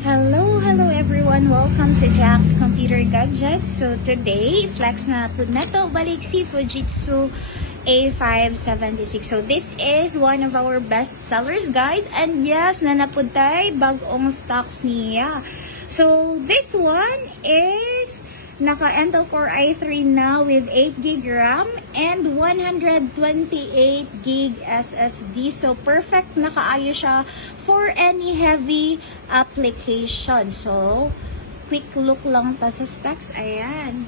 Hello everyone! Welcome to Jack's Computer Gadgets. So today, flex na po na to, balik si Fujitsu A576. So this is one of our best sellers, guys. And yes, nanapod tayo bagong stocks niya. So this one is naka-Intel Core i3 na with 8GB RAM and 128GB SSD. So, perfect nakaayo siya for any heavy application. So, quick look lang ta sa specs. Ayan.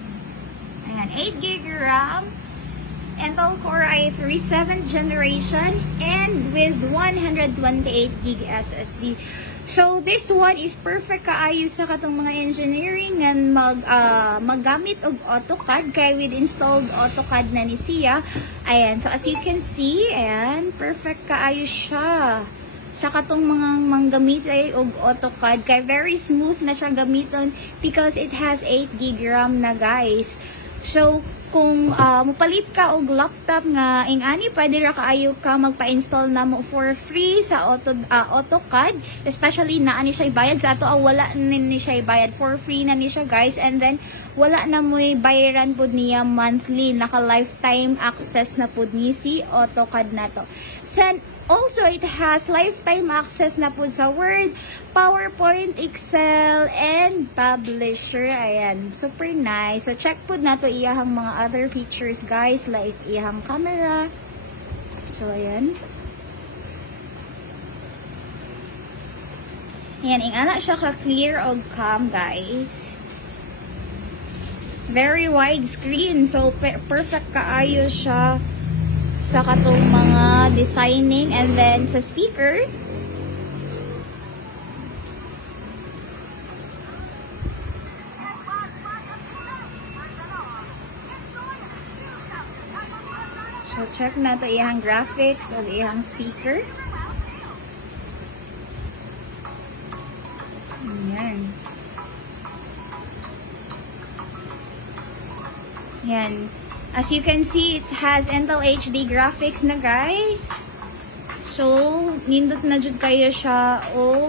Ayan, 8GB RAM, Intel Core i3 7th generation, and with 128GB SSD. So, this one is perfect kaayo sa katong mga engineering nga maggamit og AutoCAD kay with installed AutoCAD na ni siya. Ayan. So, as you can see, ayan, perfect kaayo siya sa katong mga manggamit ay og AutoCAD kay very smooth na siya gamiton because it has 8GB RAM na, guys. So, kung mupalit ka og laptop nga ingani, pwede ra kaayo ka magpa-install na mo for free sa AutoCAD, especially na ani siya bayad sa ato, wala ni siya bayad, for free na ni siya, guys. And then wala na mo'y bayaran pud niya monthly, naka lifetime access na pud ni si AutoCAD na to. Also, it has lifetime access na po sa Word, PowerPoint, Excel, and Publisher. Ayan. Super nice. So, check po na to iyahang mga other features, guys, like iyahang camera. So, ayan. Ayan. Ingana siya ka-clear og cam, guys. Very wide screen. So, perfect kaayo siya sa katong mga designing. And then sa speaker, so check na to iyang graphics o iyang speaker. Ayan. Yan. As you can see, it has Intel HD graphics na, guys. So, nindot na jud kayo siya o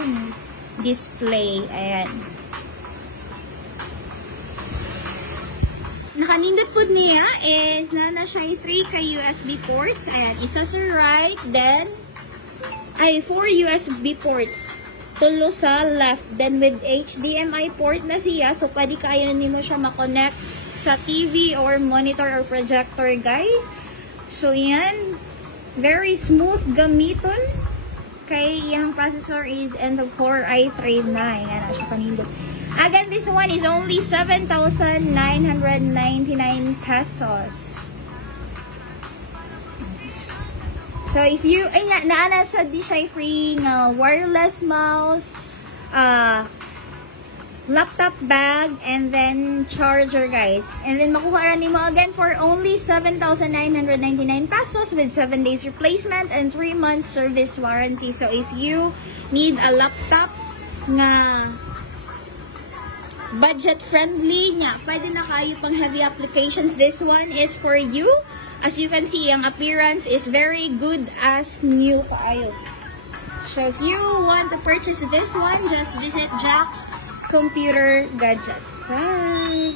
display. Ayan. Nakanindot po niya is na siya 3 ka USB ports. Ayan. Isa sa right, then 4 USB ports. Tulo sa left. Then with HDMI port na siya. So, pwede kayo nimo siya makonect sa TV or monitor or projector, guys. So, yan. Very smooth gamiton. Kay yung processor is Intel Core i3 na. Yan na siya kanindot. Again, this one is only 7,999 pesos. So, if you, ay naana sa di siya free nga wireless mouse, laptop bag, and then charger, guys. And then makuha rin mo again for only 7,999 pesos with 7 days replacement and 3 months service warranty. So if you need a laptop na budget friendly nya, pwede na kayo pang heavy applications, this one is for you. As you can see, ang appearance is very good as new kaayo. So if you want to purchase this one, just visit Jack's Computer Gadgets. Bye!